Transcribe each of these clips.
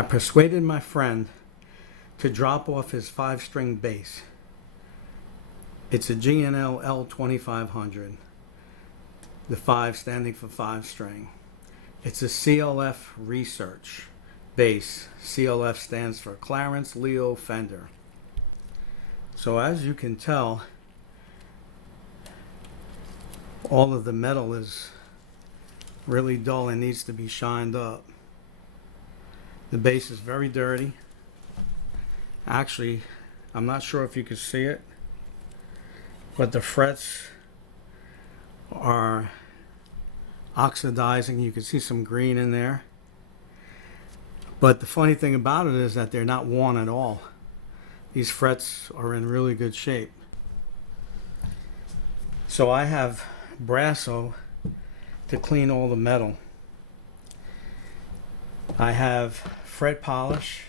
I persuaded my friend to drop off his 5-string bass. It's a G&L L-2500, the 5 standing for 5-string. It's a CLF research bass. CLF stands for Clarence Leo Fender. So as you can tell, all of the metal is really dull and needs to be shined up. The bass is very dirty. Actually, I'm not sure if you can see it, but the frets are oxidizing. You can see some green in there. But the funny thing about it is that they're not worn at all. These frets are in really good shape. So I have Brasso to clean all the metal. I have fret polish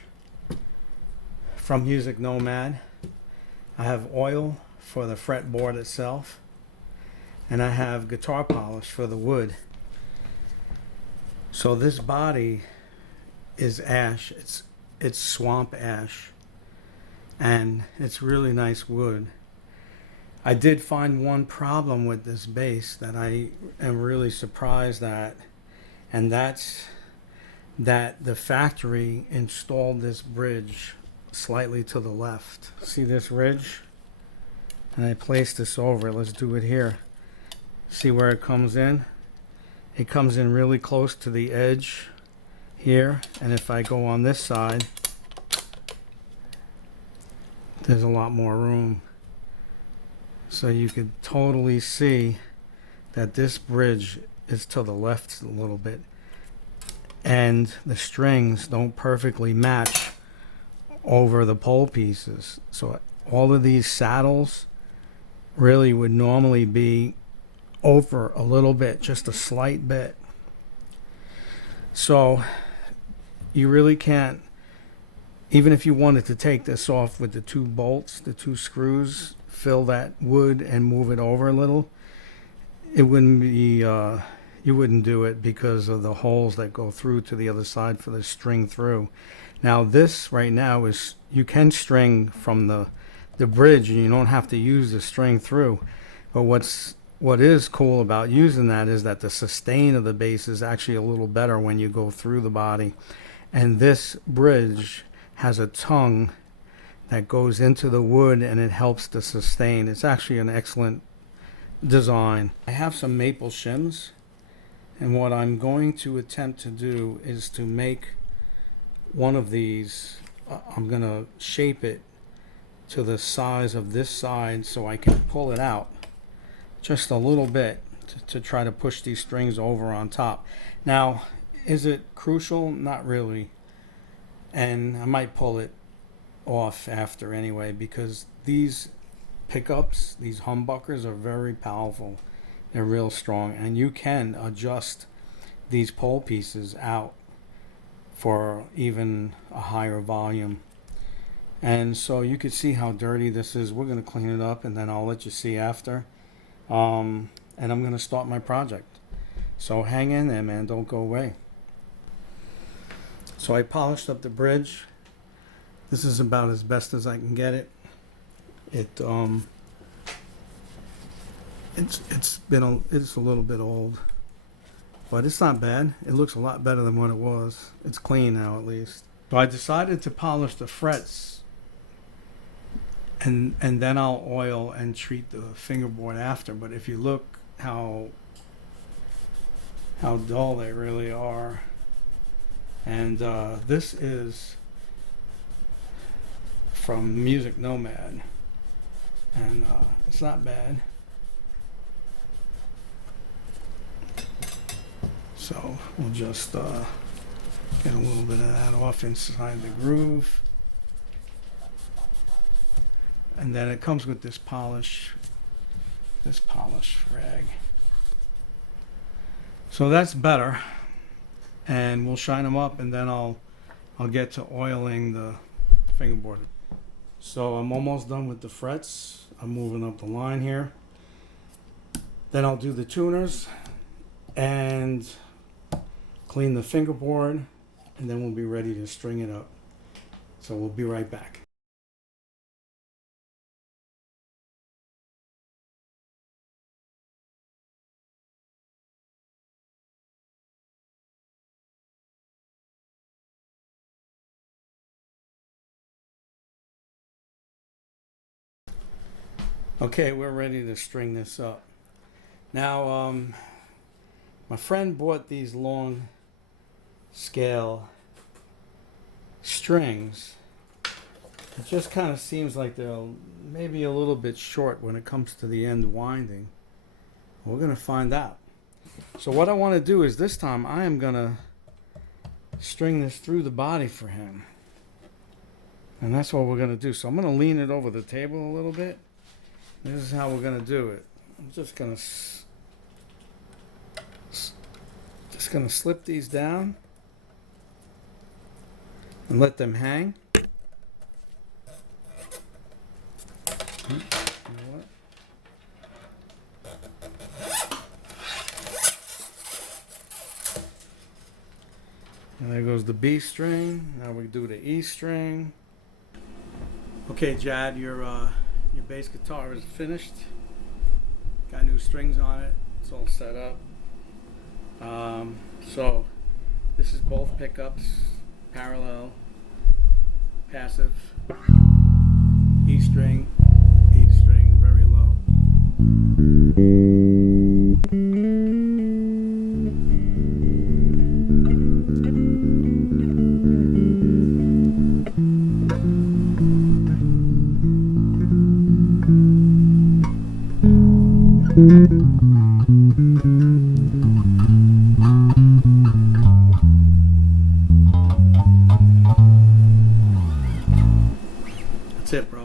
from Music Nomad. I have oil for the fretboard itself. And I have guitar polish for the wood. So this body is ash. It's swamp ash. And it's really nice wood. I did find one problem with this bass that I am really surprised at, and that's that the factory installed this bridge slightly to the left. See this ridge? And I placed this over it. Let's do it here. See where it comes in? It comes in really close to the edge here, and if I go on this side, there's a lot more room. So you could totally see that this bridge is to the left a little bit, and the strings don't perfectly match over the pole pieces. So all of these saddles really would normally be over a little bit, just a slight bit. So you really can't, even if you wanted to take this off with the 2 bolts, the 2 screws, fill that wood and move it over a little, it wouldn't be, you wouldn't do it because of the holes that go through to the other side for the string through. Now this right now is, you can string from the bridge and you don't have to use the string through. But what is cool about using that is that the sustain of the bass is actually a little better when you go through the body. And this bridge has a tongue that goes into the wood and it helps to sustain. It's actually an excellent design. I have some maple shims, and what I'm going to attempt to do is to make one of these. I'm going to shape it to the size of this side so I can pull it out just a little bit to try to push these strings over on top. Now, is it crucial? Not really. And I might pull it off after anyway, because these pickups, these humbuckers, are very powerful. They're real strong, and you can adjust these pole pieces out for even a higher volume. And so you can see how dirty this is. We're going to clean it up and then I'll let you see after. And I'm going to start my project. So hang in there, man. Don't go away. So I polished up the bridge. This is about as best as I can get it. It's a little bit old, but it's not bad. It looks a lot better than what it was. It's clean now, at least. So I decided to polish the frets, and then I'll oil and treat the fingerboard after. But if you look how dull they really are, and this is from Music Nomad, and it's not bad. So we'll just get a little bit of that off inside the groove, and then it comes with this polish rag. So that's better, and we'll shine them up, and then I'll get to oiling the fingerboard. So I'm almost done with the frets. I'm moving up the line here. Then I'll do the tuners and clean the fingerboard, and then we'll be ready to string it up. So we'll be right back. Okay, we're ready to string this up. Now, my friend bought these long scale strings. It just kind of seems like they're maybe a little bit short when it comes to the end winding. We're going to find out. So what I want to do is this time I am going to string this through the body for him. And that's what we're going to do. So I'm going to lean it over the table a little bit. This is how we're going to do it. I'm just going to slip these down and let them hang. You know what? And there goes the B string. Now we do the E string. Okay, Jad, your bass guitar is finished. Got new strings on it. It's all set up. So this is both pickups, parallel, passive, E string, very low. That's it, bro.